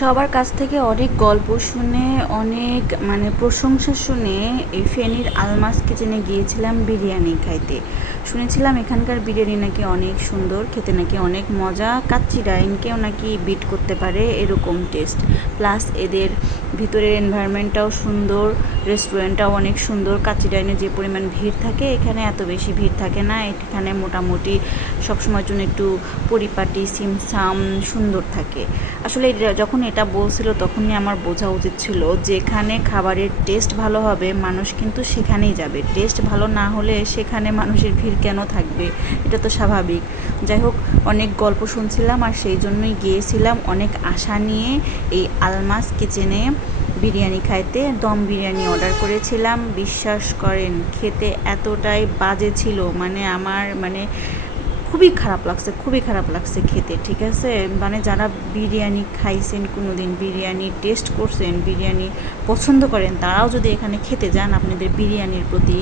সবার কাছ থেকে অনেক গল্প শুনে, অনেক প্রশংসা শুনে এই ফেনীর আলমাস কিচেনে গিয়েছিলাম বিরিয়ানি খাইতে। শুনেছিলাম এখানকার বিরিয়ানি নাকি অনেক সুন্দর, খেতে নাকি অনেক মজা, কাচ্চি ডাইনকেও নাকি বিট করতে পারে এরকম টেস্ট। প্লাস এদের ভিতরের এনভায়রনমেন্টটাও সুন্দর, রেস্টুরেন্টটাও অনেক সুন্দর। কাচ্চি ডাইনে যে পরিমাণ ভিড় থাকে এখানে এত বেশি ভিড় থাকে না। এখানে মোটামুটি সবসময়ের জন্য একটু পরিপাটি, সিমসাম, সুন্দর থাকে। আসলে যখন এটা বলছিল তখনই আমার বোঝা উচিত ছিল যে এখানে খাবারের টেস্ট ভালো হবে, মানুষ কিন্তু সেখানেই যাবে। টেস্ট ভালো না হলে সেখানে মানুষের ভিড় কেন থাকবে? এটা তো স্বাভাবিক। যাই হোক, অনেক গল্প শুনছিলাম আর সেই জন্যই গিয়েছিলাম অনেক আশা নিয়ে এই আলমাস কিচেনে বিরিয়ানি খাইতে। দম বিরিয়ানি অর্ডার করেছিলাম। বিশ্বাস করেন, খেতে এতটাই বাজে ছিল, আমার খুবই খারাপ লাগছে, খুবই খারাপ লাগছে খেতে। ঠিক আছে, যারা বিরিয়ানি খাইছেন, কোনো দিন বিরিয়ানি টেস্ট করছেন, বিরিয়ানি পছন্দ করেন, তারাও যদি এখানে খেতে যান, আপনাদের বিরিয়ানির প্রতি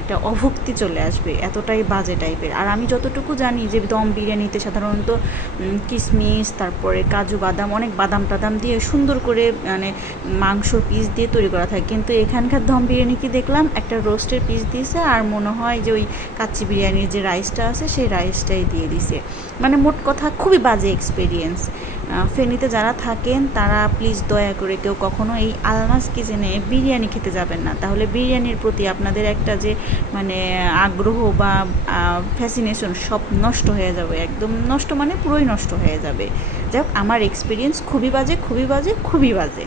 একটা অভক্তি চলে আসবে। এতটাই বাজে টাইপের। আর আমি যতটুকু জানি যে দম বিরিয়ানিতে সাধারণত কিশমিশ, তারপরে কাজু বাদাম, অনেক বাদাম টাদাম দিয়ে সুন্দর করে মাংসর পিস দিয়ে তৈরি করা থাকে। কিন্তু এখানকার দম বিরিয়ানি কি দেখলাম, একটা রোস্টের পিস দিয়েছে আর মনে হয় যে ওই কাচ্চি বিরিয়ানির যে রাইসটা আছে সেই রাইসটাই দিয়ে দিছে। মোট কথা খুবই বাজে এক্সপিরিয়েন্স। ফেনীতে যারা থাকেন তারা প্লিজ দয়া করে কেউ কখনো এই আলমাস কিচেনে বিরিয়ানি খেতে যাবেন না। তাহলে বিরিয়ানির প্রতি আপনাদের একটা যে আগ্রহ বা ফ্যাসিনেশন সব নষ্ট হয়ে যাবে। একদম নষ্ট, পুরোই নষ্ট হয়ে যাবে। যাই হোক, আমার এক্সপিরিয়েন্স খুবই বাজে, খুবই বাজে, খুবই বাজে।